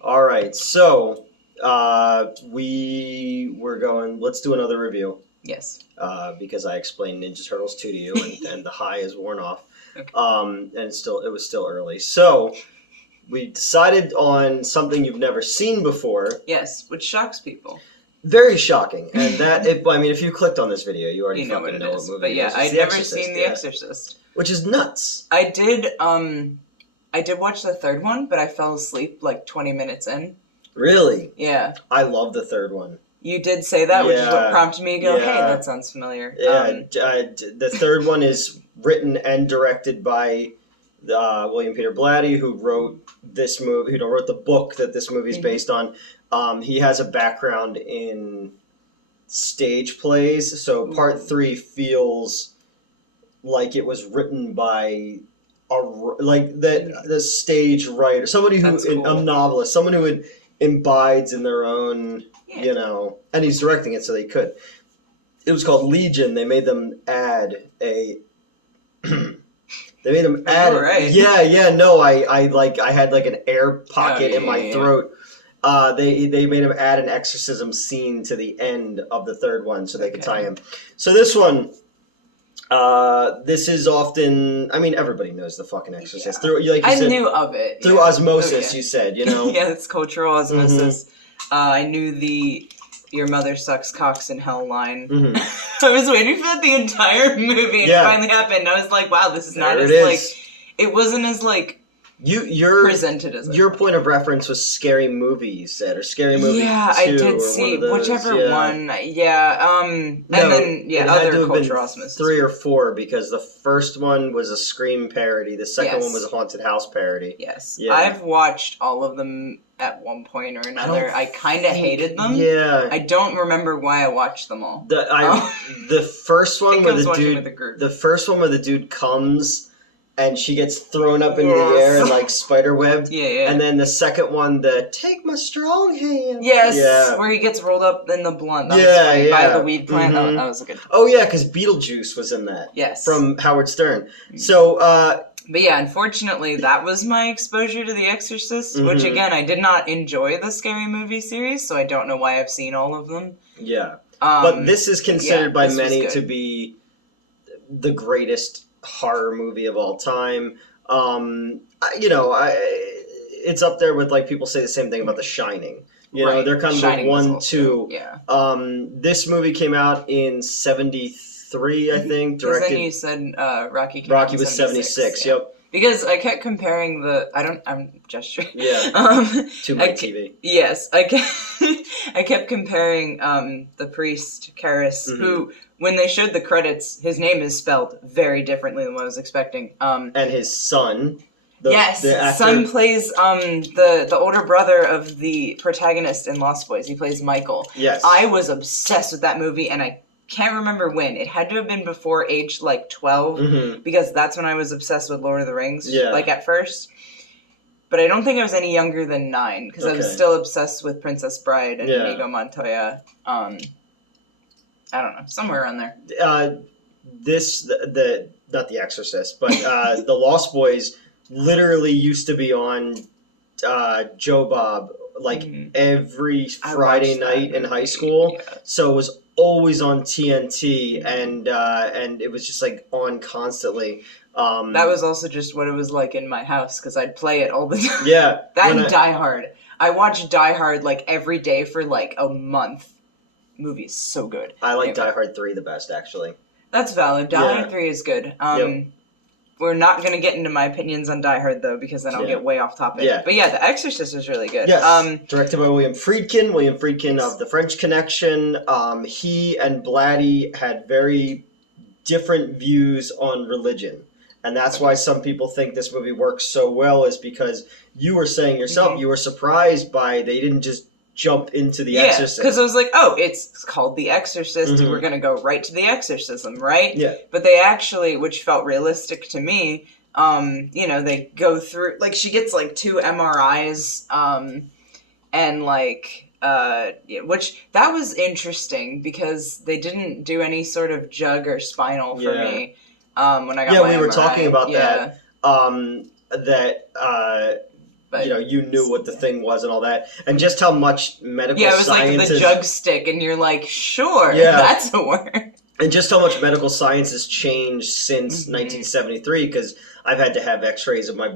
All right, so we were going. Let's do another review. Yes. Because I explained Ninja Turtles 2 to you, and the high is worn off. Okay. And it was still early. So we decided on something you've never seen before. Yes, which shocks people. Very shocking, and if you clicked on this video, you already know fucking what it is. What movie but yeah, it is. I'd never seen The Exorcist, which is nuts. I did watch the third one, but I fell asleep like 20 minutes in. Really? Yeah. I love the third one. You did say that, which is what prompted me to go, hey, that sounds familiar. Yeah, the third one is written and directed by William Peter Blatty, who wrote this movie, who wrote the book that this movie is based on. He has a background in stage plays, so part 3 feels like it was written by the stage writer, somebody who a novelist, someone who imbibes in their own, and he's directing it, so they could. It was called Legion. They made them add a. They made them add. Right. Yeah. No, I had like an air pocket in my throat. They made him add an exorcism scene to the end of the third one so they could tie him. So this one, this is often. I mean, everybody knows the fucking Exorcist. Yeah. Through, like you I said, knew of it through osmosis. You said, yeah, it's cultural osmosis. I knew the "Your mother sucks cocks in hell" line. I was waiting for that the entire movie, and it finally happened. I was like, wow, this is not as like. It wasn't as like. You're presented as your point of reference was Scary Movie, you said, or Scary Movie 2. Yeah, I did see whichever one. Yeah, and then other cultural osmosis. 3 or 4, because the first one was a Scream parody, the second one was a Haunted House parody. Yes, yeah. I've watched all of them at one point or another. I kind of hated them. Yeah, I don't remember why I watched them all. The first one where the dude comes. And she gets thrown up into the air and like spiderwebbed. Yeah. And then the second one, the "Take My Strong Hand." Yes, where he gets rolled up in the blunt. By the weed plant. That was a good. Oh yeah, because Beetlejuice was in that. Yes. From Howard Stern. So. But yeah, unfortunately, that was my exposure to The Exorcist, which again, I did not enjoy the Scary Movie series, so I don't know why I've seen all of them. Yeah. But this is considered by many to be the greatest horror movie of all time. It's up there with, like, people say the same thing about The Shining. They're kind of like 1, 2. Yeah. This movie came out in 73, I think. Directed. Then you said Rocky came Rocky was 76. Yep. Because I kept comparing I'm gesturing. Yeah. To my TV. Yes, I kept comparing the priest Karras, who, when they showed the credits, his name is spelled very differently than what I was expecting. And his son. The son plays the older brother of the protagonist in Lost Boys. He plays Michael. Yes. I was obsessed with that movie, and I can't remember when. It had to have been before age, 12, because that's when I was obsessed with Lord of the Rings, at first. But I don't think I was any younger than 9, because I was still obsessed with Princess Bride and Inigo Montoya. I don't know, somewhere around there. Not The Exorcist, but the Lost Boys literally used to be on Joe Bob, every Friday night in high school. Yeah. So it was always on TNT, and it was just on constantly. That was also just what it was like in my house, because I'd play it all the time. Yeah. Die Hard. I watched Die Hard every day for a month. Movie is so good. I like Die Hard 3 the best, actually. That's valid. Die Hard 3 is good. We're not going to get into my opinions on Die Hard, though, because then I'll get way off topic. Yeah. But yeah, The Exorcist is really good. Yes. Directed by William Friedkin of The French Connection. He and Blatty had very different views on religion. And that's why some people think this movie works so well, is because you were saying yourself, you were surprised by they didn't just jump into The Exorcist. Yeah, because I was like, it's called The Exorcist, we're going to go right to the exorcism, right? Yeah. But they actually, which felt realistic to me, they go through, she gets 2 MRIs, and which, that was interesting, because they didn't do any sort of jug or spinal for me, when I got my we were MRI. talking about that, But you knew what the thing was and all that, and just how much medical it was science like the jug stick, and you're like, sure, that's a word. And just how much medical science has changed since 1973, because I've had to have x-rays of my,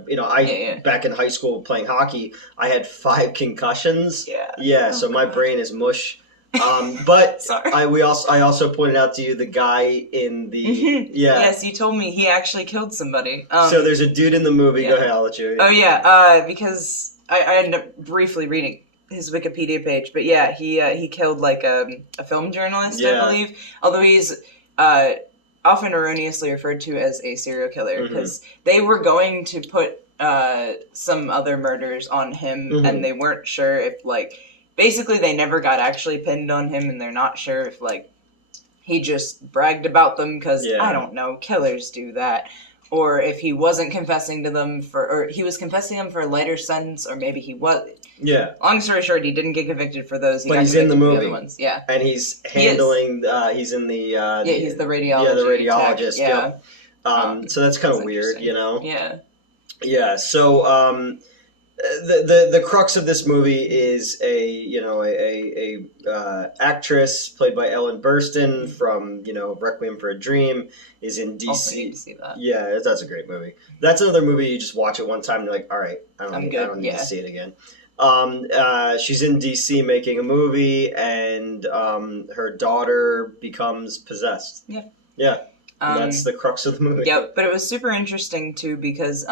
back in high school playing hockey, I had 5 concussions. So my brain is mush. But I also pointed out to you the guy in the Yes, you told me he actually killed somebody. So there's a dude in the movie. Go ahead, I'll let you. Because I ended up briefly reading his Wikipedia page, but he killed like a film journalist, I believe. Although he's often erroneously referred to as a serial killer, because they were going to put some other murders on him, and they weren't sure if basically they never got actually pinned on him, and they're not sure if he just bragged about them because I don't know, killers do that. Or if he wasn't confessing to them or he was confessing them for a lighter sentence, or maybe he was. Yeah. Long story short, he didn't get convicted for those. But he's in the movie. The other ones. Yeah. And he's handling. He's in the. He's the radiologist. Yeah, the radiologist. Yep. So that's kind of weird, Yeah. Yeah. So the crux of this movie is a actress played by Ellen Burstyn from Requiem for a Dream is in DC. Also need to see that. Yeah, that's a great movie. That's another movie you just watch it one time and you're like, all right, I don't need to see it again. She's in DC making a movie, and her daughter becomes possessed. Yeah. Yeah. That's the crux of the movie. Yeah, but it was super interesting too because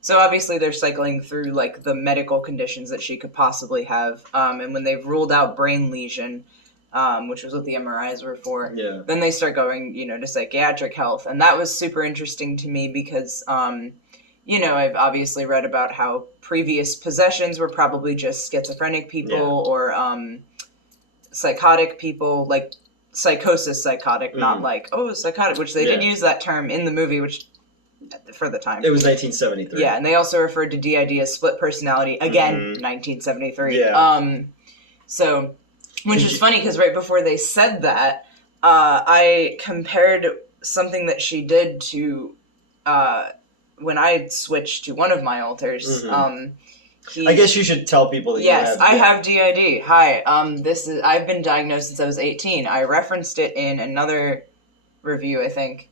so obviously they're cycling through the medical conditions that she could possibly have, and when they've ruled out brain lesion, which was what the MRIs were for, then they start going to psychiatric health, and that was super interesting to me because I've obviously read about how previous possessions were probably just schizophrenic people or psychotic people, like psychosis psychotic, not psychotic, which they did use that term in the movie, which for the time. It was 1973. Yeah, and they also referred to DID as split personality, again, 1973. Yeah. So, which is funny because right before they said that, I compared something that she did to when I switched to one of my alters. I guess you should tell people that you have. Yes, I have DID. Hi, I've been diagnosed since I was 18. I referenced it in another review, I think.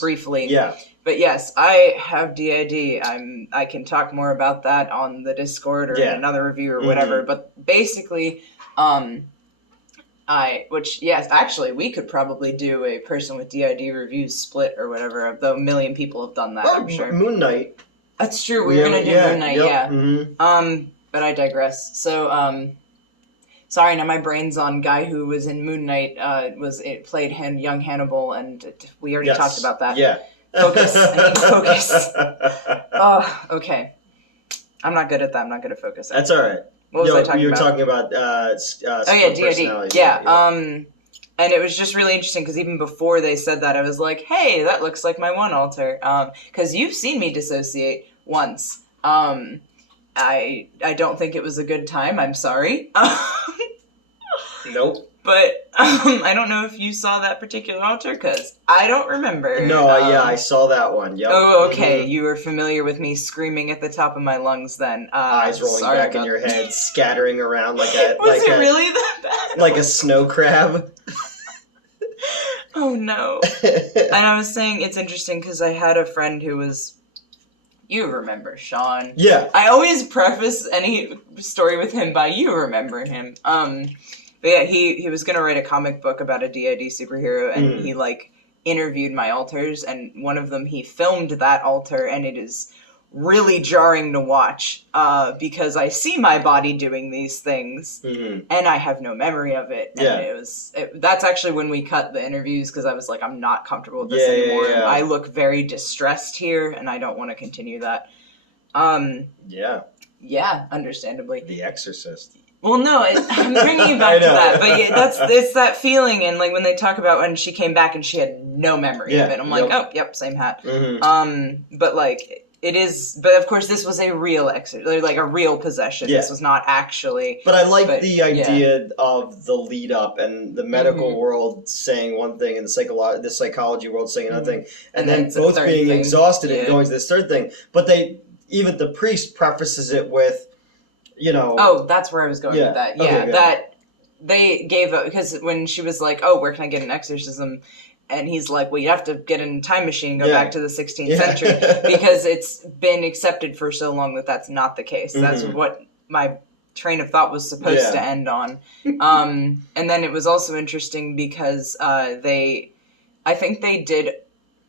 Briefly. Yeah. But yes, I have DID. I can talk more about that on the Discord or in another review or whatever. But basically, actually, we could probably do a person with DID review split or whatever, though a million people have done that, I'm sure. Moon Knight. That's true, we were going to do Moon Knight, but I digress. So, sorry, now my brain's on guy who was in Moon Knight, played young Hannibal, and we already talked about that. Yeah. Focus, I need focus. Oh, okay. I'm not good at that, I'm not good at focus. That's alright. What was I talking about? You were talking about DID. Yeah. And it was just really interesting because even before they said that, I was like, hey, that looks like my one alter. Because you've seen me dissociate once. I don't think it was a good time. I'm sorry. Nope. But I don't know if you saw that particular alter because I don't remember. No, I saw that one. Yep. Oh, okay. You were familiar with me screaming at the top of my lungs then. Eyes rolling back in your head, scattering around like a... Was it really that bad? Like a snow crab. Oh, no. And I was saying it's interesting because I had a friend who was... You remember Sean. Yeah. I always preface any story with him by you remember him. But yeah, he was going to write a comic book about a DID superhero, and he, interviewed my alters, and one of them, he filmed that alter, and it is really jarring to watch, because I see my body doing these things, and I have no memory of it. And that's actually when we cut the interviews, because I was like, I'm not comfortable with this anymore. Yeah. I look very distressed here, and I don't want to continue that. Yeah, understandably. The Exorcist. Well, no, I'm bringing you back to that, but it's that feeling, and when they talk about when she came back and she had no memory of it, I'm like, oh, yep, same hat. But it is, but of course this was a real a real possession. This was not actually. But I like the idea of the lead up and the medical world saying one thing and the psychology world saying another thing, and then both being exhausted and going to this third thing. But even the priest prefaces it with, Oh, that's where I was going with that. Yeah, okay, that they gave because when she was like, "Oh, where can I get an exorcism?" and he's like, "Well, you have to get in a time machine and go back to the 16th century because it's been accepted for so long that that's not the case." That's what my train of thought was supposed to end on. And then it was also interesting because I think they did.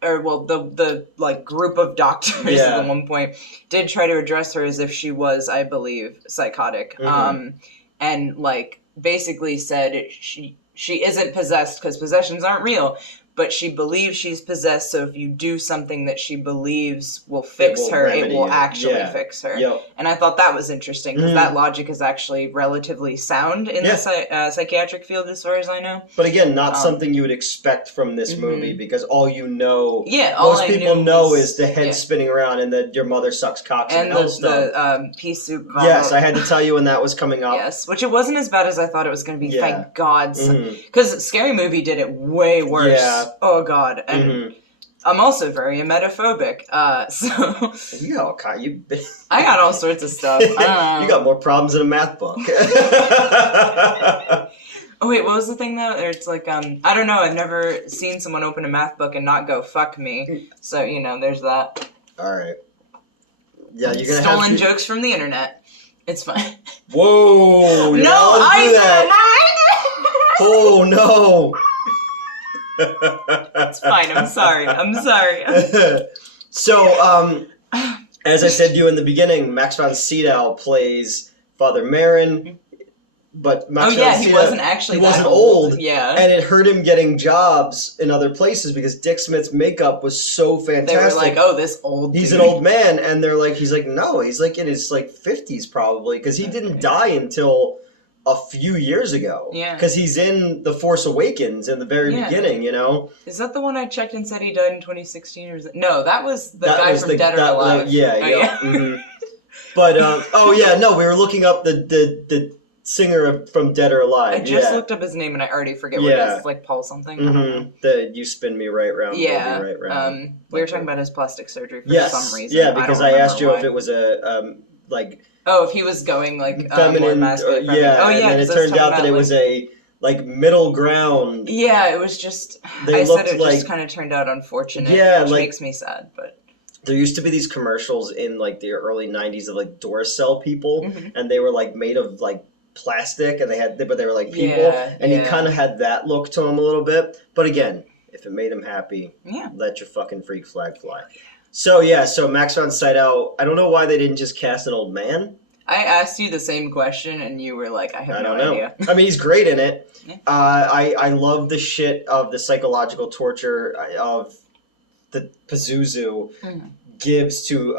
Or the like group of doctors at one point did try to address her as if she was, I believe, psychotic, and like basically said she isn't possessed because possessions aren't real, but she believes she's possessed. So if you do something that she believes will fix her, it will actually fix her. And I thought that was interesting because that logic is actually relatively sound in the psychiatric field, as far as I know. But again, not something you would expect from this movie because all you know, all most people know is the head spinning around and that your mother sucks cocks and the pea soup vomit. Yes, I had to tell you when that was coming up. Yes, which it wasn't as bad as I thought it was going to be. Thank God, because Scary Movie did it way worse. Yeah. Oh God, and I'm also very emetaphobic. So I got all sorts of stuff. I don't know. You got more problems than a math book. Oh wait, what was the thing though? It's like I don't know. I've never seen someone open a math book and not go "fuck me." So there's that. All right. Yeah, you're gonna stolen jokes from the internet. It's fine. Whoa! No, I do that. Oh no! It's fine. I'm sorry. So, as I said to you in the beginning, Max von Sydow plays Father Marin, but Max von Sydow, he wasn't actually he wasn't old. Yeah, and it hurt him getting jobs in other places because Dick Smith's makeup was so fantastic. They were like, "Oh, this old he's dude. An old man," and they're like, "He's like, no, he's like in his like 50s probably because he didn't die until a few years ago." Yeah. Because he's in The Force Awakens in the very beginning, Is that the one I checked and said he died in 2016? Or no, that was the guy from Dead or Alive. Yeah. But, we were looking up the singer from Dead or Alive. I just looked up his name and I already forget what it is. It's like Paul something. You spin me right round. Yeah. Right round. We were talking about his plastic surgery for some reason. Yeah, because I asked you if it was if he was going like feminine, more masculine. And it turned out that it was a like middle ground. Yeah, it was just. Just kind of turned out unfortunate. Yeah, which makes me sad. But there used to be these commercials in like the early '90s of like Duracell people, and they were like made of like plastic, and they were like people, and he kind of had that look to him a little bit. But again, if it made him happy, let your fucking freak flag fly. So Max von Sydow, I don't know why they didn't just cast an old man. I asked you the same question, and you were like, I have no idea. I mean, he's great in it. Yeah. I love the shit of the psychological torture of the Pazuzu gives to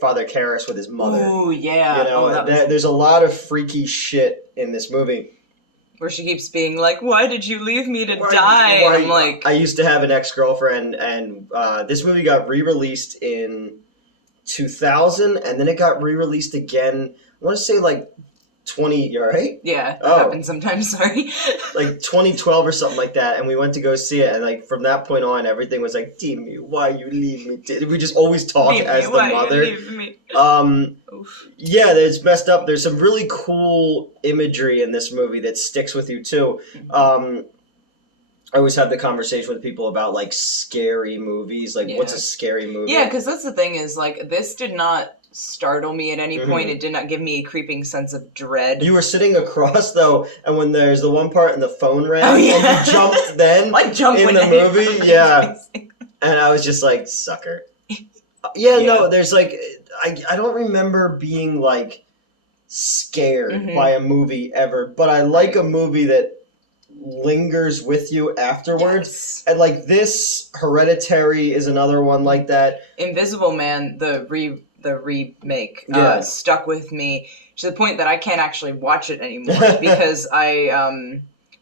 Father Karras with his mother. Oh, yeah. There's a lot of freaky shit in this movie. Where she keeps being like, "Why did you leave me to die?" And I'm like, I used to have an ex-girlfriend, and this movie got re-released in 2000, and then it got re-released again. I want to say like 20. You all right? Yeah, that happens sometimes. Sorry. Like 2012 or something like that, and we went to go see it, and like from that point on, everything was like, "Demi, why you leave me?" We just always talk as the mother. You leave me? Yeah, it's messed up. There's some really cool imagery in this movie that sticks with you too. I always have the conversation with people about like scary movies. Like, what's a scary movie? Yeah, because that's the thing is like this did not startle me at any point. It did not give me a creeping sense of dread. You were sitting across though, and when there's the one part and the phone rang, and you jumped then in the movie, and I was just like, sucker. No, there's like, I don't remember being like scared by a movie ever, but I like a movie that lingers with you afterwards. And like this, Hereditary is another one like that. Invisible Man, the remake stuck with me to the point that I can't actually watch it anymore because I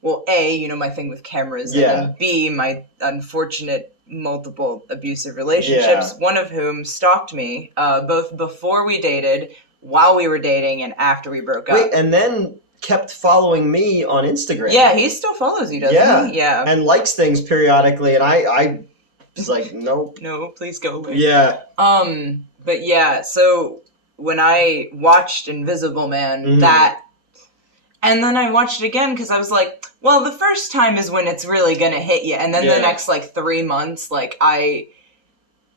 my thing with cameras, and then B, my unfortunate multiple abusive relationships, one of whom stalked me both before we dated, while we were dating, and after we broke up. And then kept following me on Instagram. Yeah, he still follows you, doesn't he? Yeah. And likes things periodically, and I was like, nope. No, please go away. Yeah. But yeah, so when I watched Invisible Man, and then I watched it again because I was like, well, the first time is when it's really gonna hit you, and then the next, 3 months, I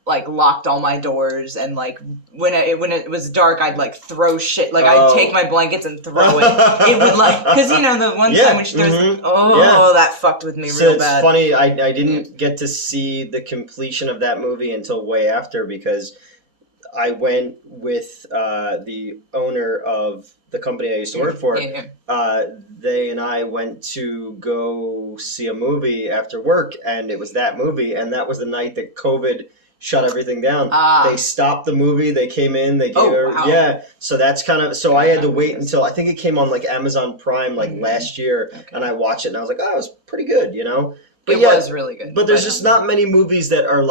locked all my doors, and when it was dark, I'd throw shit, I'd take my blankets and throw it. It would because the one time when she throws that fucked with me real bad. It's funny, I didn't get to see the completion of that movie until way after, because I went with the owner of the company I used to work for. They and I went to go see a movie after work, and it was that movie, and that was the night that COVID shut everything down. They stopped the movie, they came in, they gave her... Wow. Yeah, so that's kind of... So I had to wait until... I think it came on Amazon Prime last year, and I watched it, and I was like, oh, it was pretty good, But it was really good. But there's just not many movies that are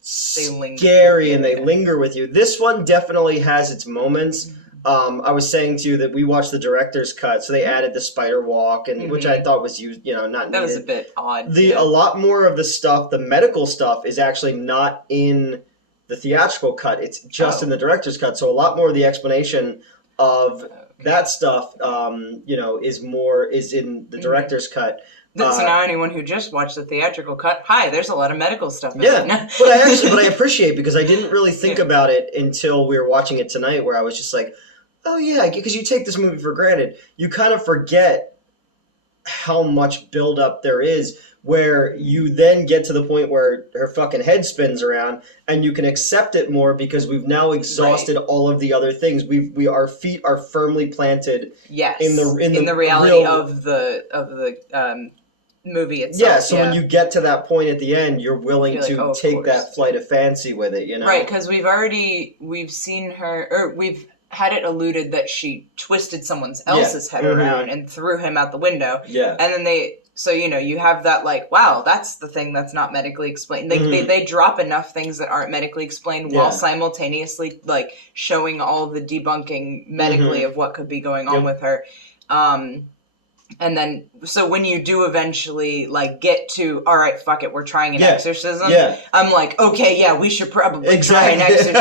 scary and they linger with you. This one definitely has its moments. I was saying to you that we watched the director's cut, so they added the spider walk, and which I thought was not needed. That was a bit odd. A lot more of the stuff, the medical stuff, is actually not in the theatrical cut. It's just in the director's cut. So a lot more of the explanation of that stuff, is in the director's cut. So now anyone who just watched the theatrical cut, there's a lot of medical stuff in it. But I appreciate, because I didn't really think about it until we were watching it tonight, where I was just like, oh yeah, because you take this movie for granted. You kind of forget how much buildup there is, where you then get to the point where her fucking head spins around, and you can accept it more because we've now exhausted all of the other things. Our feet are firmly planted. Yes. In the reality of the movie itself. Yeah, so when you get to that point at the end, you're willing to take that flight of fancy with it, Right, because we've seen her, or we've had it alluded that she twisted someone else's head around and threw him out the window. Yeah. And then so you have that wow, that's the thing that's not medically explained. They drop enough things that aren't medically explained while simultaneously showing all the debunking medically of what could be going on with her. And then, so when you do eventually, get to, all right, fuck it, we're trying an exorcism, I'm like, okay, yeah, we should probably try an exorcism,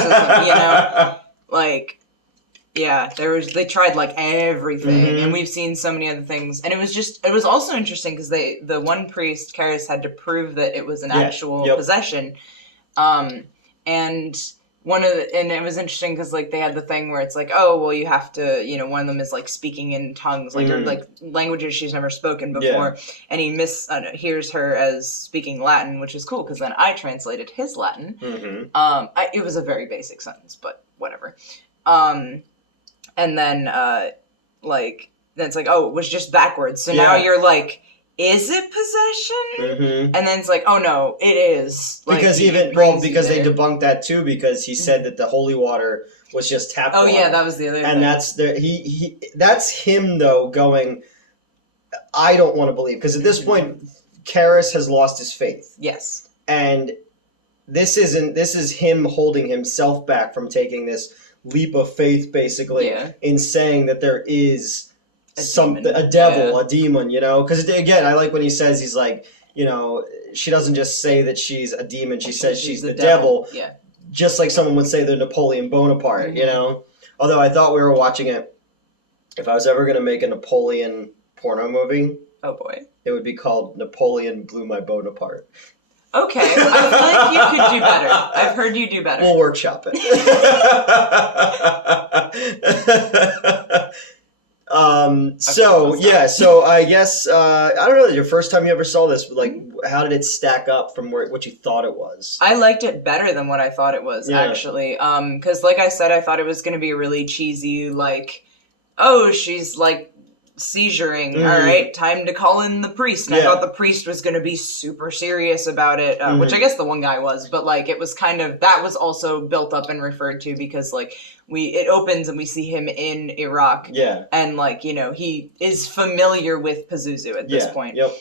they tried, everything, and we've seen so many other things, and it was also interesting, because the one priest, Karis, had to prove that it was an actual possession, and... and it was interesting because they had the thing where it's you have to, one of them is speaking in tongues, or languages she's never spoken before, and he hears her as speaking Latin, which is cool because then I translated his Latin. It was a very basic sentence, but whatever. And then then it's it was just backwards. So now you're is it possession? And then it's oh no, it is. Because they debunked that too, because he said that the holy water was just tap water. Oh yeah, that was the other thing. And that's him though going, I don't want to believe, because at this point Karis has lost his faith. Yes. And this is him holding himself back from taking this leap of faith, basically, in saying that there is a devil, a demon, because again, I like when he says, he's she doesn't just say that she's a demon, she says she's the devil. Yeah. Just like someone would say they're Napoleon Bonaparte, Although I thought we were watching it, if I was ever going to make a Napoleon porno movie, oh boy, it would be called Napoleon Blew My Bonaparte. Okay, I feel like you could do better. I've heard you do better. We'll workshop it. So I guess I don't know, your first time you ever saw this, how did it stack up from what you thought it was? I liked it better than what I thought it was, actually. Because like I said, I thought it was going to be really cheesy, she's seizuring. All right, time to call in the priest. And I thought the priest was going to be super serious about it, which I guess the one guy was, but it was kind of, that was also built up and referred to because it opens and we see him in Iraq. Yeah. And he is familiar with Pazuzu at this point. Yep.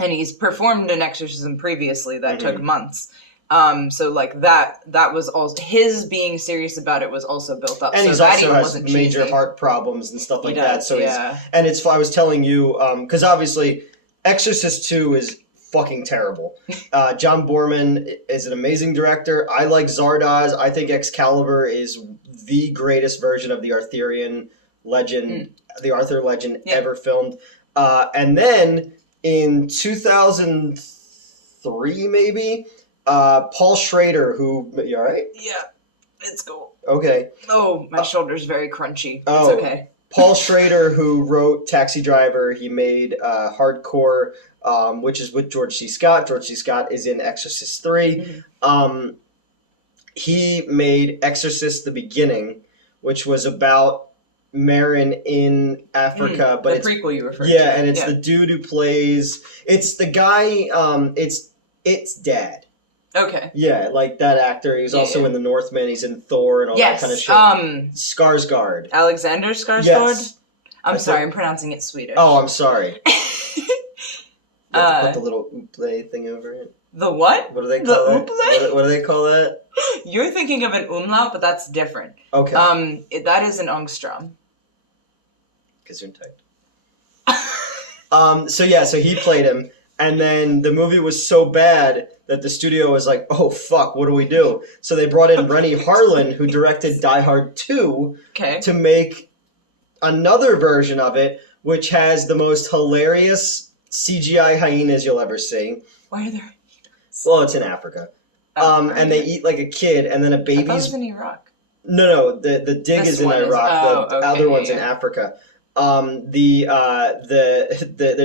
And he's performed an exorcism previously that took months. So that was also, his being serious about it was also built up. And so he's that also has major heart problems and stuff like that. So I was telling you, because obviously Exorcist 2 is fucking terrible. John Boorman is an amazing director. I like Zardoz. I think Excalibur is the greatest version of the Arthurian legend, the Arthur legend ever filmed. And then in 2003, maybe, Paul Schrader, who... You all right? Yeah, it's cool. Okay. Oh, my shoulder's very crunchy. It's okay. Paul Schrader, who wrote Taxi Driver, he made Hardcore, which is with George C. Scott. George C. Scott is in Exorcist 3. Mm-hmm. He made Exorcist the Beginning, which was about Marin in Africa. But the prequel you referred to. Yeah, and it's the dude who plays... It's the guy... It's Dad. Okay. Yeah, like that actor. He was also in The Northman. He's in Thor and all that kind of shit. Skarsgård. Alexander Skarsgård? Yes. I'm sorry, I'm pronouncing it Swedish. Oh, I'm sorry. You have to put the little oople thing over it. The what? What do they call that? What do they call that? You're thinking of an umlaut, but that's different. Okay. That is an Ångström. Gesundheit. So he played him. And then the movie was so bad that the studio was like, oh, fuck, what do we do? So they brought in Rennie Harlin, who directed Die Hard 2, to make another version of it, which has the most hilarious CGI hyenas you'll ever see. Why are there hyenas? Well, it's in Africa. And they eat like a kid, and then a baby's... I thought it was in Iraq. No, the dig is in Iraq. The other one's in Africa. There's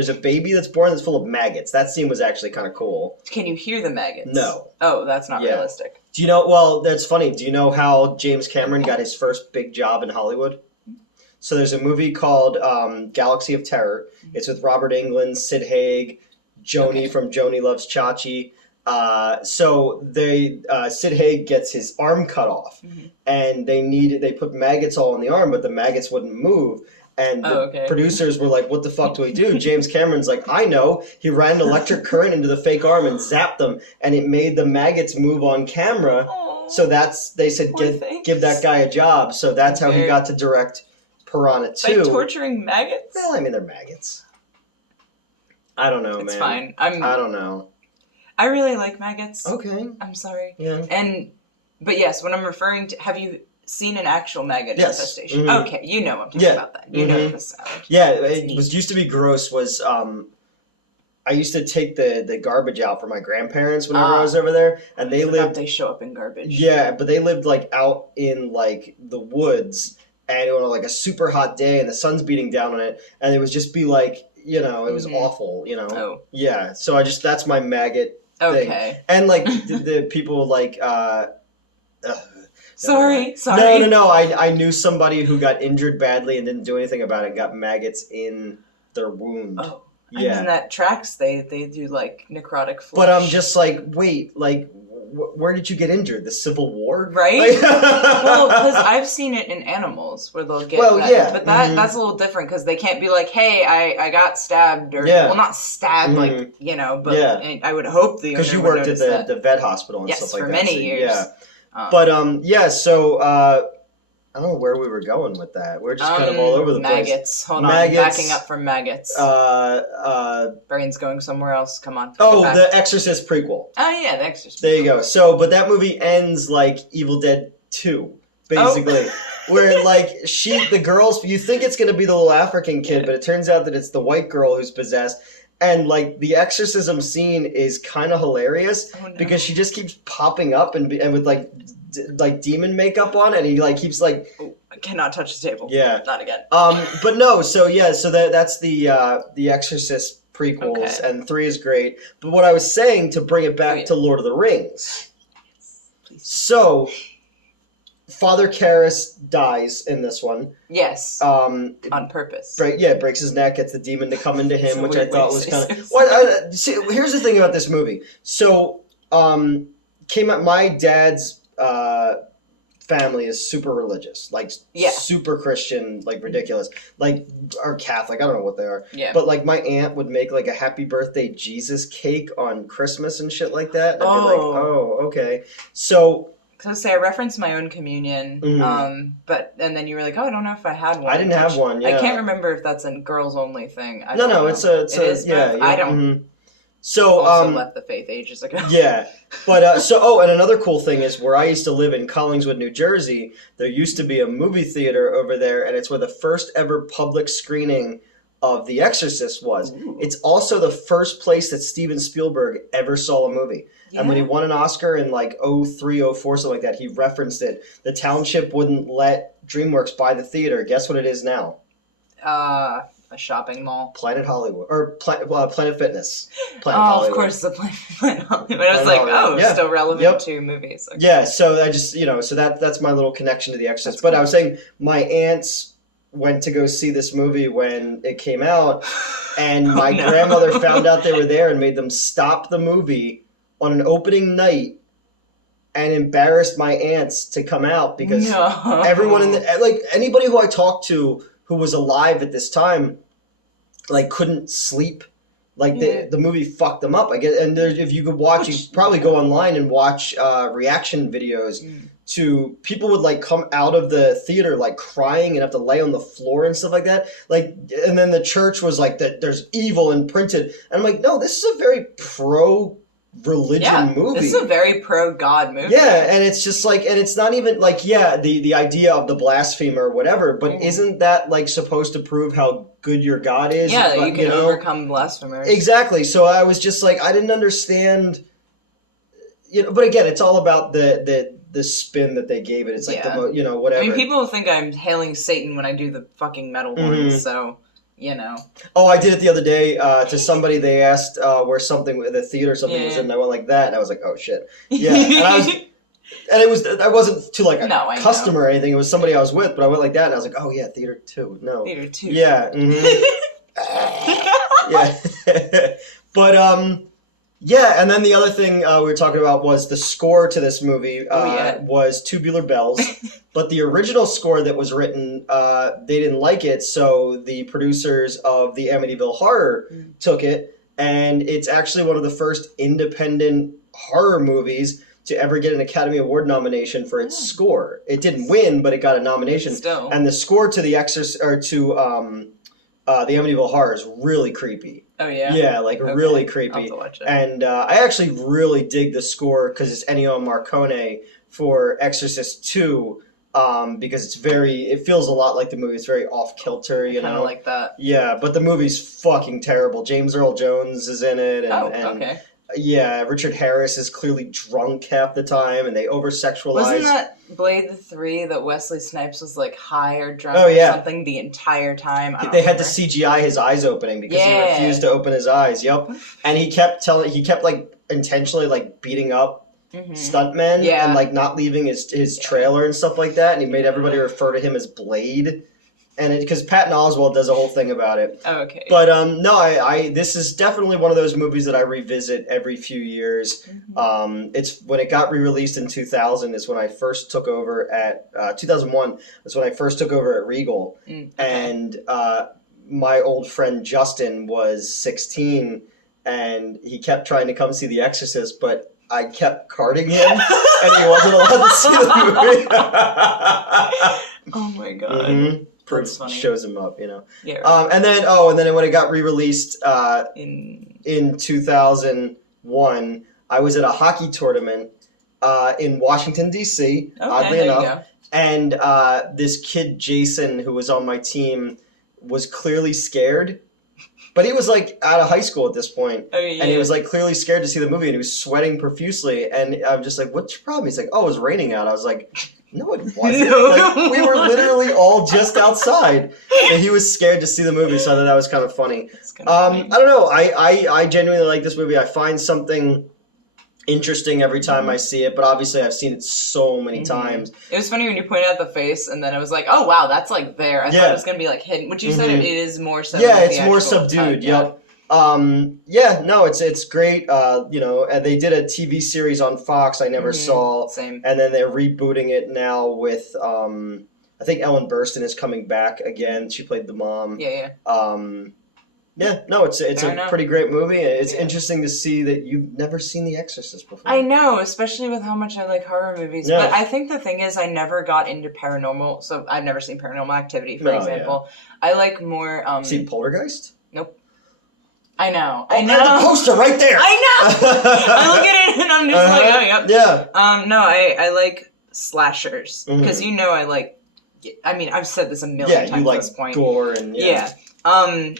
a baby that's born that's full of maggots. That scene was actually kind of cool. Can you hear the maggots? No. Oh, that's not realistic. Do you know, well, that's funny. Do you know how James Cameron got his first big job in Hollywood? So there's a movie called Galaxy of Terror. It's with Robert Englund, Sid Haig, Joni from Joni Loves Chachi. Sid Haig gets his arm cut off, and they put maggots all in the arm, but the maggots wouldn't move. And the producers were like, what the fuck do we do? James Cameron's like, I know. He ran an electric current into the fake arm and zapped them, and it made the maggots move on camera. Aww. So they said, give that guy a job. So that's how he got to direct Piranha 2. By torturing maggots? Well, I mean, they're maggots. I don't know, it's man. It's fine. I don't know. I really like maggots. Okay. I'm sorry. Yeah. But yes, when I'm referring to, have you seen an actual maggot infestation? Mm-hmm. Okay, you know I'm talking about that. You know this. Yeah, it was used to be gross. I used to take the garbage out for my grandparents whenever I was over there, and they show up in garbage. Yeah, but they lived like out in like the woods, and on like a super hot day, and the sun's beating down on it, and it would just be like, you know, it was awful, you know. Oh. Yeah, so that's my maggot thing. Okay. And like the people like. Sorry. No. I knew somebody who got injured badly and didn't do anything about it and got maggots in their wound. Oh. Yeah. I mean, that tracks. They do, like, necrotic flesh. But I'm just like, wait, like, where did you get injured? The Civil War? Right? Well, because I've seen it in animals where they'll get But that's a little different because they can't be like, hey, I got stabbed. Or, well, not stabbed, like, you know, but I would hope the owner because you worked at the vet hospital and stuff like that. Yes, for many years. Yeah. So I don't know where we were going with that. We're just kind of all over the place. Maggots. Hold on. Backing up from maggots. Brain's going somewhere else. Come on. The Exorcist prequel. Oh, yeah, The Exorcist. There you go. So, but that movie ends like Evil Dead 2, basically. Where, like, the girls, you think it's going to be the little African kid, but it turns out that it's the white girl who's possessed. And, like, the exorcism scene is kind of hilarious because she just keeps popping up and with, like demon makeup on, and he, like, keeps, like... Oh, I cannot touch the table. Yeah. Not again. But no, so that's the Exorcist prequels, and 3 is great. But what I was saying, to bring it back to Lord of the Rings. Yes, please. So... Father Karras dies in this one. Yes. On purpose. Breaks his neck, gets the demon to come into him, which I thought was kind of... see, here's the thing about this movie. So, my dad's family is super religious. Like, super Christian, like, ridiculous. Like, or Catholic, I don't know what they are. Yeah. But, like, my aunt would make, like, a Happy Birthday Jesus cake on Christmas and shit like that. And I'd be like, oh, okay. So... So I referenced my own communion, and then you were like, oh, I don't know if I had one. I didn't have one, I can't remember if that's a girls only thing. No, it's a I don't. So also left the faith ages ago. Yeah, but and another cool thing is where I used to live in Collingswood, New Jersey. There used to be a movie theater over there, and it's where the first ever public screening of The Exorcist was. Ooh. It's also the first place that Steven Spielberg ever saw a movie. Yeah. And when he won an Oscar in like 03, 04, something like that, he referenced it. The township wouldn't let DreamWorks buy the theater. Guess what it is now? A shopping mall. Planet Hollywood. Or Planet Fitness. Planet Hollywood. Of course, the Planet Hollywood. I was like, Hollywood. Still relevant to movies. Okay. Yeah, so I just, so that's my little connection to The Exorcist. But cool. I was saying, my aunts went to go see this movie when it came out, and my grandmother found out they were there and made them stop the movie on an opening night and embarrassed my aunts to come out because everyone anybody who I talked to who was alive at this time, couldn't sleep. The movie fucked them up. I guess, and if you could watch, you could probably go online and watch reaction videos to people would come out of the theater crying and have to lay on the floor and stuff like that. And then the church was there's evil imprinted, and I'm like, no, this is a very pro-religion movie. This is a very pro-God movie. Yeah, and it's just and it's not even the idea of the blasphemer or whatever, but isn't that supposed to prove how good your God is? Yeah, that you can overcome blasphemers. Exactly. So I was just I didn't understand, but again, it's all about the spin that they gave it. It's whatever. I mean, people think I'm hailing Satan when I do the fucking metal ones, so... Oh, I did it the other day to somebody. They asked where the theater or something was in, and I went like that, and I was like, oh shit. Yeah. I wasn't to a customer or anything. It was somebody I was with, but I went like that, and I was like, oh yeah, theater 2. No. Theater 2. Yeah. Mm-hmm. Yeah. But yeah, and then the other thing we were talking about was the score to this movie was Tubular Bells, but the original score that was written, they didn't like it, so the producers of the Amityville Horror took it, and it's actually one of the first independent horror movies to ever get an Academy Award nomination for its score. It didn't win, but it got a nomination. Still. And the score to the the Amityville Horror is really creepy. Oh, yeah? Yeah, really creepy. I'll have to watch it. And I actually really dig the score because it's Ennio Morricone for Exorcist 2 because it feels a lot like the movie. It's very off-kilter, I kind of like that. Yeah, but the movie's fucking terrible. James Earl Jones is in it. Okay. Yeah, Richard Harris is clearly drunk half the time, and they over-sexualize. Wasn't that Blade the 3 that Wesley Snipes was high or drunk or something the entire time? They had to CGI his eyes opening because he refused to open his eyes. Yep, and he kept intentionally beating up stuntmen and not leaving his trailer and stuff like that, and he made everybody refer to him as Blade. And because Patton Oswalt does a whole thing about it. Oh, okay. But no, this is definitely one of those movies that I revisit every few years. It's when it got re-released in 2000 is when I first took over at 2001 is when I first took over at Regal, and my old friend Justin was 16, and he kept trying to come see The Exorcist, but I kept carding him, and he wasn't allowed to see the movie. Oh my god. That's funny. Shows him up, Yeah. Right. And then when it got re-released in 2001, I was at a hockey tournament in Washington D.C. Oddly enough, and this kid Jason, who was on my team, was clearly scared. But he was out of high school at this point, and he was clearly scared to see the movie, and he was sweating profusely. And I'm just like, "What's your problem?" He's like, "Oh, it was raining out." I was like, no, it wasn't. No. We were literally all just outside. And he was scared to see the movie, so I thought that was kind of funny. I don't know. I genuinely like this movie. I find something interesting every time I see it, but obviously I've seen it so many times. It was funny when you pointed out the face, and then I was like, oh, wow, that's there. I thought it was going to be hidden. Which you said it is more so. Yeah, it's more subdued. Yep. It's great. And they did a TV series on Fox I never saw. Same. And then they're rebooting it now with I think Ellen Burstyn is coming back again. She played the mom. Yeah. It's a pretty great movie. It's interesting to see that you've never seen The Exorcist before. I know, especially with how much I like horror movies. Yeah. But I think the thing is I never got into paranormal, so I've never seen Paranormal Activity, for example. Yeah. I like more... See Poltergeist? Nope. I know. Oh, there's the poster right there. I know. I look at it and I'm just like, oh, yep. Yeah. No, I like slashers because I like. I mean, I've said this a million times at this point. Gore and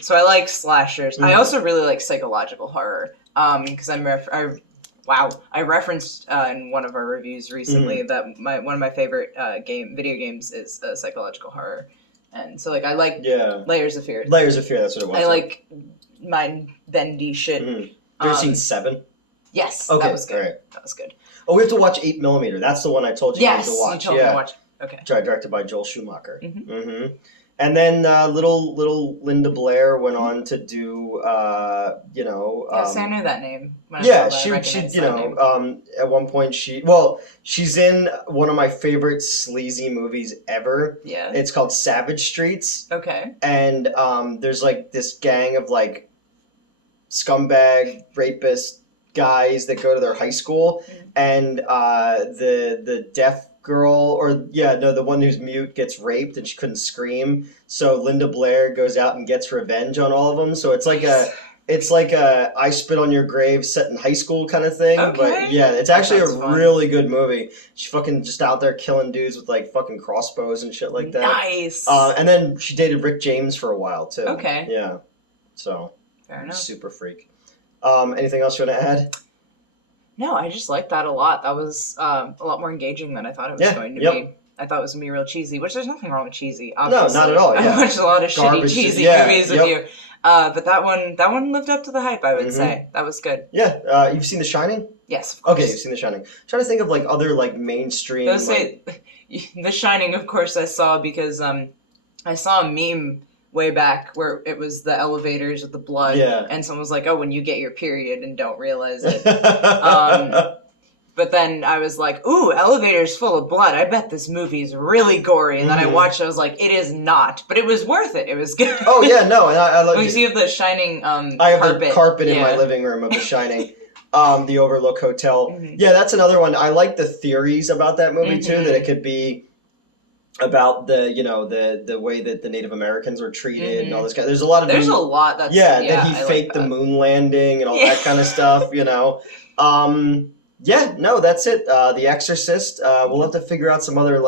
So I like slashers. I also really like psychological horror. Because I referenced in one of our reviews recently that one of my favorite video games is psychological horror, and so like I like Layers of Fear. Layers of Fear, that's what it was. I like mind bendy shit. You ever seen Seven? Yes, okay, that was good. Right. That was good. Oh, we have to watch 8mm. That's the one I told you to watch. Yes, you told me to watch. Okay. Directed by Joel Schumacher. And then little Linda Blair went on to do, Yes, I knew that name. She at one point she's in one of my favorite sleazy movies ever. Yeah. It's called Savage Streets. Okay. And there's like this gang of like scumbag rapist guys that go to their high school, and the deaf girl, the one who's mute gets raped and she couldn't scream, so Linda Blair goes out and gets revenge on all of them. So it's like a I Spit on Your Grave set in high school kind of thing. Okay. But yeah, it's actually fun. Really good movie. She's fucking just out there killing dudes with like fucking crossbows and shit like that. Nice. And then she dated Rick James for a while too. Okay. Yeah. So fair enough. Super freak. Anything else you want to add? No, I just liked that a lot. That was a lot more engaging than I thought it was going to be. I thought it was going to be real cheesy, which there's nothing wrong with cheesy, obviously. No, not at all, yeah. I watched a lot of shitty, cheesy movies with you. But that one lived up to the hype, I would say. That was good. Yeah. You've seen The Shining? Yes, of course. Okay, you've seen The Shining. I'm trying to think of like other like mainstream... The Shining, of course, I saw because I saw a meme way back where it was the elevators with the blood, and someone was like, oh, when you get your period and don't realize it. But then I was like, ooh, elevators full of blood. I bet this movie's really gory. And then I watched it, I was like, it is not. But it was worth it. It was good. Oh, yeah, no. And I love it. You have the Shining I have the carpet in my living room of The Shining. The Overlook Hotel. Yeah, that's another one. I like the theories about that movie, too, that it could be about the way that the Native Americans were treated and all this kind. There's a lot that's that he faked the moon landing and all that kind of stuff. That's it. The Exorcist. We'll have to figure out some other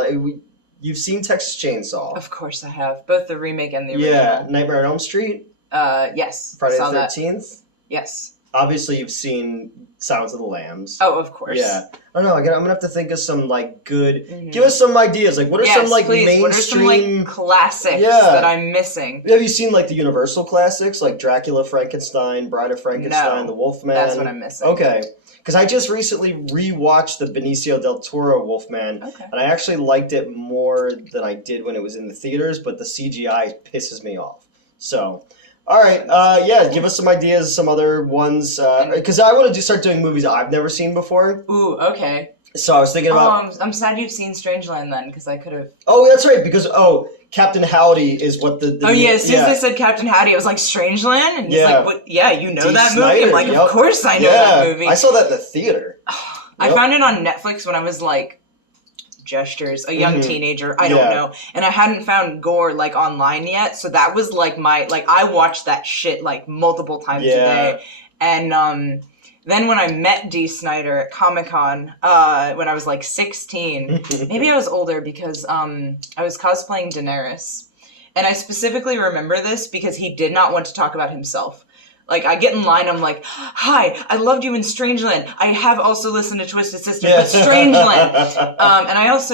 you've seen Texas Chainsaw. Of course I have, both the remake and the original. Yeah, Nightmare on Elm Street. Yes. Friday the 13th. Yes. Obviously, you've seen Silence of the Lambs. Oh, of course. Yeah. I don't know. I'm gonna have to think of some good. Give us some ideas. Like, what are some mainstream? What are some classics that I'm missing? Have you seen the Universal classics like Dracula, Frankenstein, Bride of Frankenstein, The Wolfman? That's what I'm missing. Okay. Because I just recently rewatched the Benicio del Toro Wolfman, and I actually liked it more than I did when it was in the theaters. But the CGI pisses me off. So. All right, give us some ideas, some other ones, because I want to start doing movies I've never seen before. Ooh, okay. So I was thinking about... I'm sad you've seen Strangeland then, because I could have... Oh, that's right, because, Captain Howdy is what the as soon as they said Captain Howdy, I was like, Strangeland? And he's like, what? Yeah, you know that movie? I'm like, of course I know that movie. I saw that in the theater. I found it on Netflix when I was like... a young teenager, I don't know, and I hadn't found gore online yet, so that was I watched that shit multiple times a day, and then when I met Dee Snider at Comic-Con when I was 16, maybe I was older because I was cosplaying Daenerys, and I specifically remember this because he did not want to talk about himself. I get in line, I'm like, hi, I loved you in Strangeland. I have also listened to Twisted Sister, but Strangeland. And I used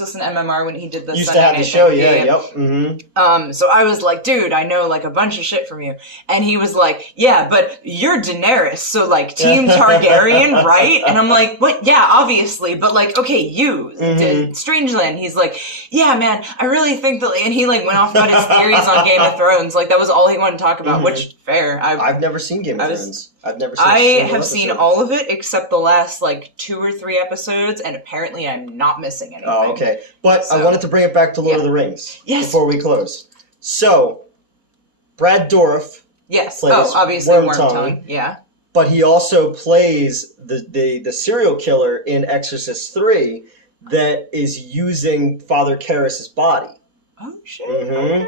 to listen to MMR when he did the Sunday Sunday night thing. Show, yep. So I was like, dude, I know a bunch of shit from you. And he was like, yeah, but you're Daenerys, so Team Targaryen, right? And I'm like, what? Yeah, obviously, but okay, you, Strangeland. He's like, yeah, man, I really think that, and he went off about his theories on Game of Thrones. That was all he wanted to talk about, which, fair. I've never seen Game of Thrones. I've never seen I have seen all of it except the last 2 or 3 episodes, and apparently I'm not missing anything. Oh, okay. But I wanted to bring it back to Lord of the Rings before we close. So, Brad Dourif plays obviously Wormtongue. Yeah. But he also plays the serial killer in Exorcist 3 that is using Father Karras' body. Oh, shit. Okay.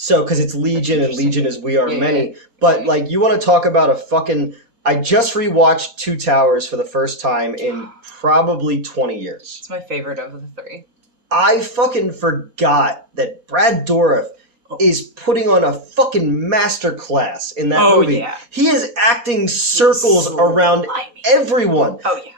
So, because it's Legion, and Legion is We Are Many. But, like, you want to talk about a fucking... I just rewatched Two Towers for the first time in probably 20 years. It's my favorite of the three. I fucking forgot that Brad Dourif is putting on a fucking masterclass in that movie. Yeah. He is acting circles around everyone. Oh, yeah.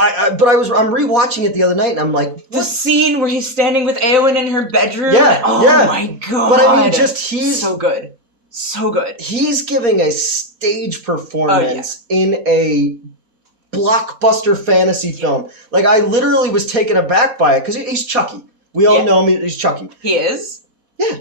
I'm rewatching it the other night, and I'm like... What? The scene where he's standing with Eowyn in her bedroom. Yeah, My God. But I mean, he's... So good. So good. He's giving a stage performance in a blockbuster fantasy film. Like, I literally was taken aback by it, because he's Chucky. We all know him, he's Chucky. He is? Yeah.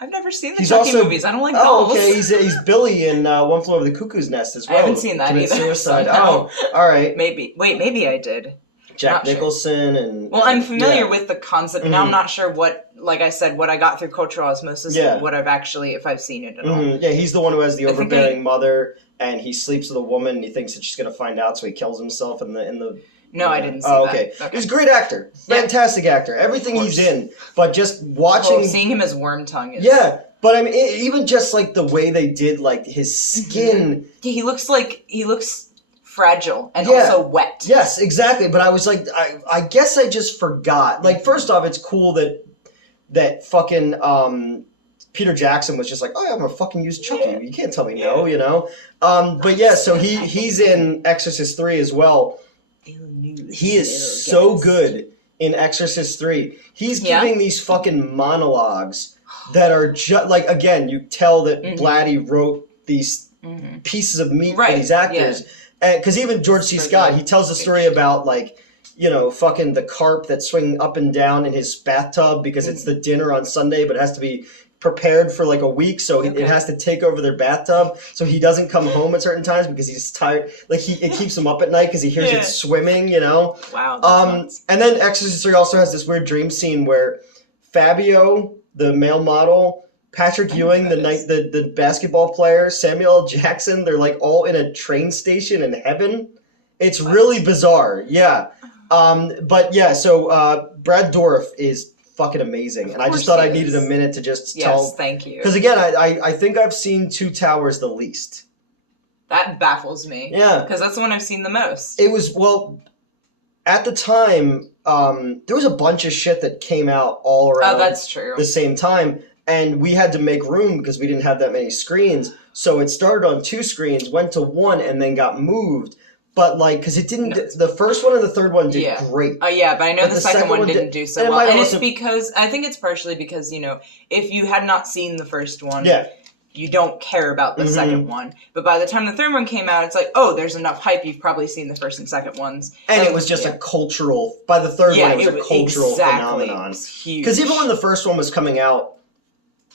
I've never seen the Chucky movies. I don't like dolls. Oh, okay. He's Billy in One Flew Over the Cuckoo's Nest as well. I haven't seen that either. Suicide. So all right. Maybe. Wait, maybe I did. Jack Nicholson and... Well, I'm familiar with the concept. Now I'm not sure what, like I said, what I got through cultural osmosis and what I've actually, if I've seen it at all. Yeah, he's the one who has the overbearing mother, and he sleeps with a woman, and he thinks that she's going to find out, so he kills himself in the No, I didn't see that. Okay. He's a great actor. Fantastic actor. Everything he's in. But just watching... seeing him as Wormtongue is... Yeah. But I mean, even just like the way they did like his skin... Yeah, he looks fragile and also wet. Yes, exactly. But I was like, I guess I just forgot. Like, first off, it's cool that fucking... Peter Jackson was just like, oh, yeah, I'm gonna fucking use Chucky. Yeah. You can't tell me no, you know? But yeah, so he's in Exorcist 3 as well. He is so good in Exorcist 3. He's giving these fucking monologues that are just, like, again, you tell that Blatty wrote these pieces of meat for these actors. Because even George C. Scott, he tells a story about, like, you know, fucking the carp that's swinging up and down in his bathtub because it's the dinner on Sunday, but it has to be prepared for like a week, so it has to take over their bathtub, so he doesn't come home at certain times because he's tired. Like, it keeps him up at night because he hears it swimming, you know? Wow. And then Exorcist 3 also has this weird dream scene where Fabio, the male model, Patrick Ewing, the basketball player, Samuel L. Jackson, they're like all in a train station in heaven. It's really bizarre, yeah. But yeah, so Brad Dourif is fucking amazing, and I just thought I needed a minute to just tell. Yes, thank you. Because again, I think I've seen Two Towers the least. That baffles me. Yeah, because that's the one I've seen the most. It was, well, at the time, there was a bunch of shit that came out all around. Oh, that's true. The same time, and we had to make room because we didn't have that many screens. So it started on 2 screens, went to 1, and then got moved. But, like, because it didn't... The first one and the third one did great. Oh, yeah, but I know the second one didn't do so well. And it's because... I think it's partially because, you know, if you had not seen the first one, you don't care about the second one. But by the time the third one came out, it's like, oh, there's enough hype. You've probably seen the first and second ones. And it was just a cultural... By the third one, it was a cultural phenomenon. It was huge. Because even when the first one was coming out,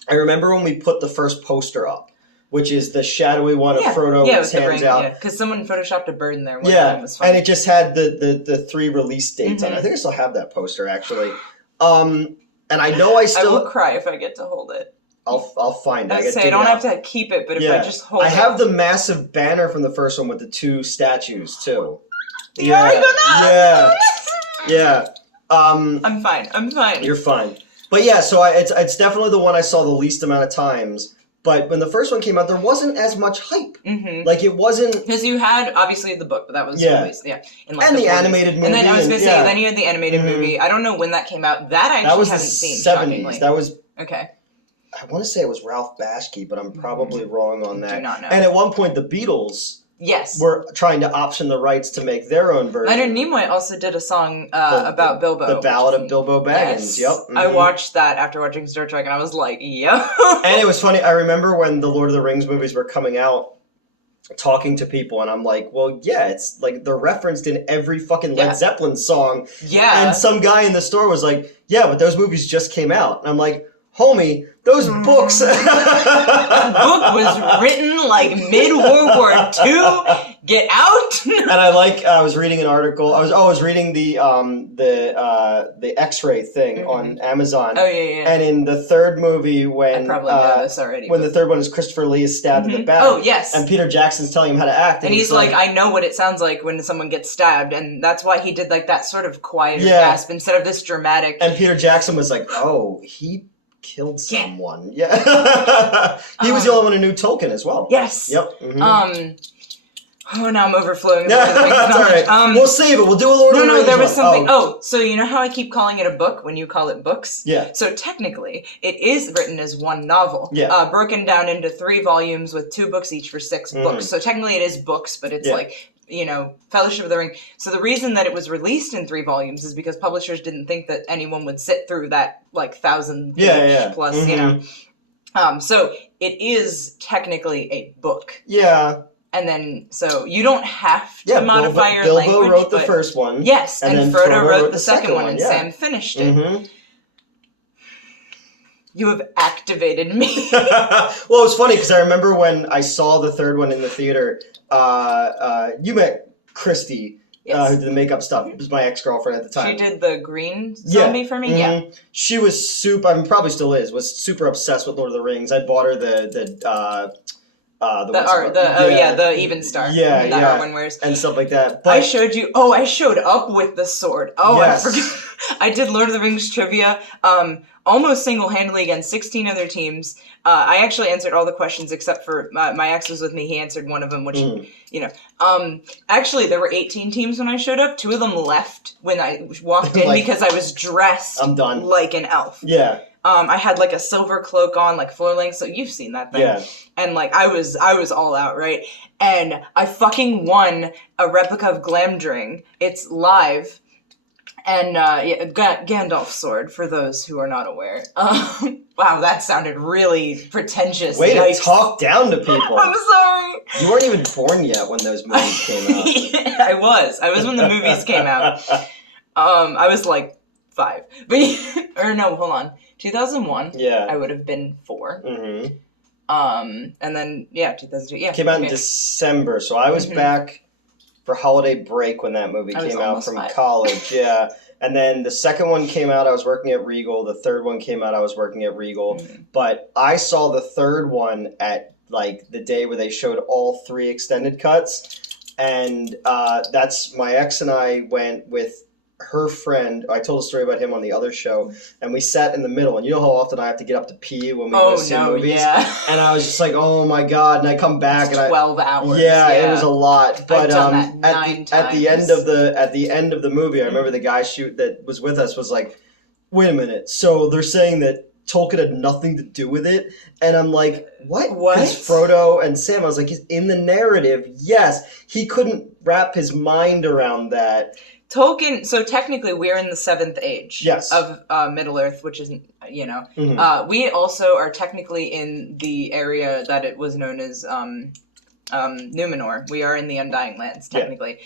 I remember when we put the first poster up, which is the shadowy one of Frodo with his hands out. Yeah, because someone photoshopped a bird in there. It was fun. And it just had the 3 release dates on it. I think I still have that poster, actually. And I know I still... I will cry if I get to hold it. I'll find it. I don't have to keep it, but if I just hold it... I have the massive banner from the first one with the 2 statues, too. Yeah. I'm fine. You're fine. But yeah, so it's definitely the one I saw the least amount of times. But when the first one came out, there wasn't as much hype. Like, it wasn't... Because you had, obviously, the book, but that was released, in like and the animated movie. And then I was going to say, then you had the animated movie. I don't know when that came out. That I actually haven't seen, shockingly. That was... Okay. I want to say it was Ralph Bashki, but I'm probably wrong on that. Do not know. And at one point, the Beatles... were trying to option the rights to make their own version. Leonard Nimoy also did a song about Bilbo. The Ballad of Bilbo Baggins, I watched that after watching Star Trek, and I was like, yo! And it was funny, I remember when the Lord of the Rings movies were coming out, talking to people, and I'm like, well, yeah, it's like, they're referenced in every fucking Led Zeppelin song. Yeah. And some guy in the store was like, yeah, but those movies just came out. And I'm like, homie, those books. That book was written like mid-World War II. Get out. And I was reading an article. I was reading the X-ray thing on Amazon. Oh yeah. And in the third movie, when I probably know this already. When the third one is Christopher Lee is stabbed in the back. Oh yes. And Peter Jackson's telling him how to act. And he's like, I know what it sounds like when someone gets stabbed, and that's why he did like that sort of quieter gasp instead of this dramatic. And Peter Jackson was like, oh, he killed someone. Yeah. He was the only one who knew Tolkien as well. Yes. Yep. Oh, now I'm overflowing. That's all right. We'll save it. We'll do a Lord of the Rings. No, there was something. Oh, so you know how I keep calling it a book when you call it books? Yeah. So technically, it is written as one novel. Yeah. Broken down into 3 volumes with 2 books each for 6 books. So technically it is books, but it's like, you know, Fellowship of the Ring. So the reason that it was released in 3 volumes is because publishers didn't think that anyone would sit through that, like, 1,000 page plus, you know. So it is technically a book. Yeah. And then, so you don't have to modify your language. Bilbo wrote the first one. Yes, and then Frodo wrote the second one, and Sam finished it. You have activated me. Well, it was funny because I remember when I saw the third one in the theater, you met Christy, who did the makeup stuff. It was my ex-girlfriend at the time. She did the green zombie for me? Yeah. She was super, I mean, probably still is, was super obsessed with Lord of the Rings. I bought her the Even Star. Yeah, that Arwen wears. And stuff like that. But I showed up with the sword. Oh, yes. I forgot. I did Lord of the Rings trivia, almost single-handedly against 16 other teams. I actually answered all the questions except for my ex was with me. He answered one of them, which, you know. Actually, there were 18 teams when I showed up. 2 of them left when I walked in because I was dressed like an elf. Yeah. I had like a silver cloak on, like floor length, so you've seen that thing. Yeah. And like I was all out, right? And I fucking won a replica of Glamdring. It's live. And Gandalf's sword, for those who are not aware. Wow, that sounded really pretentious. Way to talk down to people. I'm sorry. You weren't even born yet when those movies came out. Yeah, I was when the movies came out. I was like 5. Or no, hold on. 2001. Yeah. I would have been 4. And then 2002. Yeah. Came out in December, so I was back for holiday break when that movie came out from college. Yeah. And then the second one came out, I was working at Regal. The third one came out, I was working at Regal. But I saw the third one at like the day where they showed all 3 extended cuts. And that's my ex and I went with her friend. I told a story about him on the other show, and we sat in the middle. And you know how often I have to get up to pee when we go see movies? Yeah. And I was just like, oh my God. And I come back it's and 12 hours. Yeah, it was a lot. But I've done that at the end of the movie, I remember the guy that was with us was like, wait a minute. So they're saying that Tolkien had nothing to do with it? And I'm like, what? Because Frodo and Sam, I was like, in the narrative, yes. He couldn't wrap his mind around that. Tolkien, so technically we're in the 7th age of Middle-earth, which is, you know, we also are technically in the area that it was known as Numenor. We are in the Undying Lands, technically,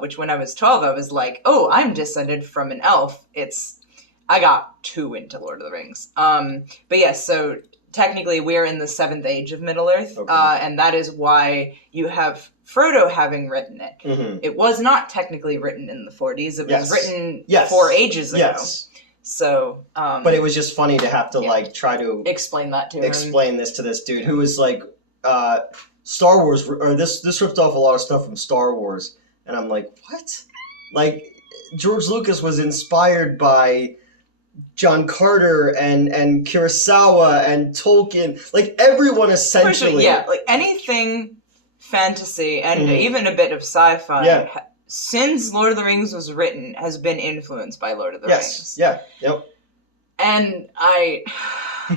which when I was 12, I was like, oh, I'm descended from an elf. I got too into Lord of the Rings. But yes, so technically we're in the 7th age of Middle-earth, and that is why you have Frodo having written it. It was not technically written in the 40s. It was written 4 ages ago. Yes. So, but it was just funny to have to like try to explain that to him. This to this dude who was like, Star Wars, or this ripped off a lot of stuff from Star Wars, and I'm like, what? Like, George Lucas was inspired by John Carter and Kurosawa and Tolkien, like everyone essentially. Like anything fantasy and even a bit of sci-fi since Lord of the Rings was written has been influenced by Lord of the Rings. And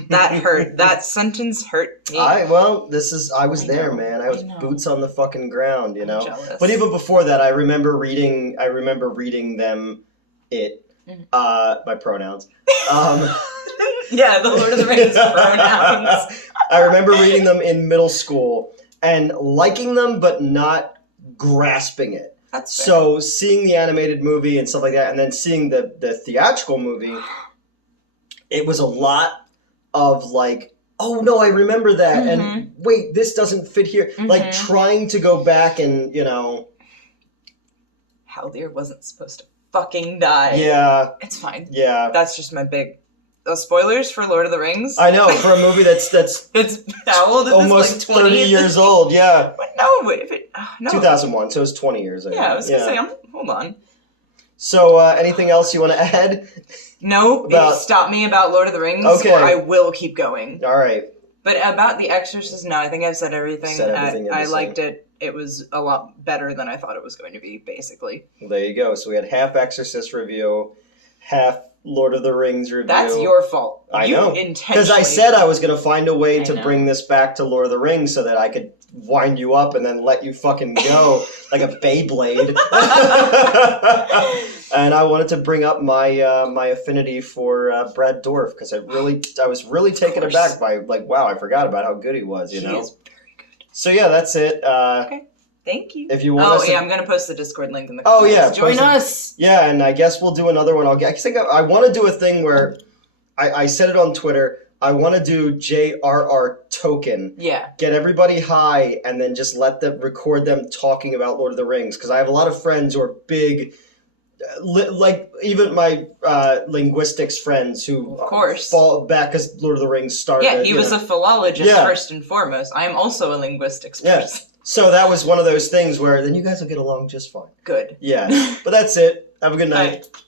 that hurt. That sentence hurt me. I was there, man. I was boots on the fucking ground, you know. But even before that, I remember reading them my pronouns. The Lord of the Rings pronouns. I remember reading them in middle school and liking them, but not grasping it. That's fair. So seeing the animated movie and stuff like that, and then seeing the theatrical movie, it was a lot of like, oh no, I remember that, and wait, this doesn't fit here. Like trying to go back and, you know. Haldir wasn't supposed to fucking die. Yeah. It's fine. Yeah. That's just my big... spoilers for Lord of the Rings? I know, for a movie that's how old is almost this? Like 30 years old, yeah. But no, no. 2001, so it's 20 years ago. Yeah, I was going to say, hold on. So, anything else you want to add? No, stop me about Lord of the Rings, or I will keep going. All right. But about The Exorcist, no, I think I've said everything. I liked it. It was a lot better than I thought it was going to be, basically. Well, there you go. So we had half Exorcist review, half Lord of the Rings review. That's your fault. I know. Because I said I was going to find a way to bring this back to Lord of the Rings so that I could wind you up and then let you fucking go like a Beyblade. And I wanted to bring up my my affinity for Brad Dourif because I was really taken aback by wow, I forgot about how good he was. You know, he is very good. So yeah, that's it. Okay. Thank you. If you want I'm going to post the Discord link in the comments. Oh, yeah. Join us! Yeah, and I guess we'll do another one. I want to do a thing where I said it on Twitter. I want to do JRR token. Yeah. Get everybody high and then just record them talking about Lord of the Rings. Because I have a lot of friends who are big, like even my linguistics friends who fall back because Lord of the Rings started. Yeah, he was a philologist first and foremost. I am also a linguistics person. So that was one of those things where then you guys will get along just fine. Good. Yeah. But that's it. Have a good night. Bye.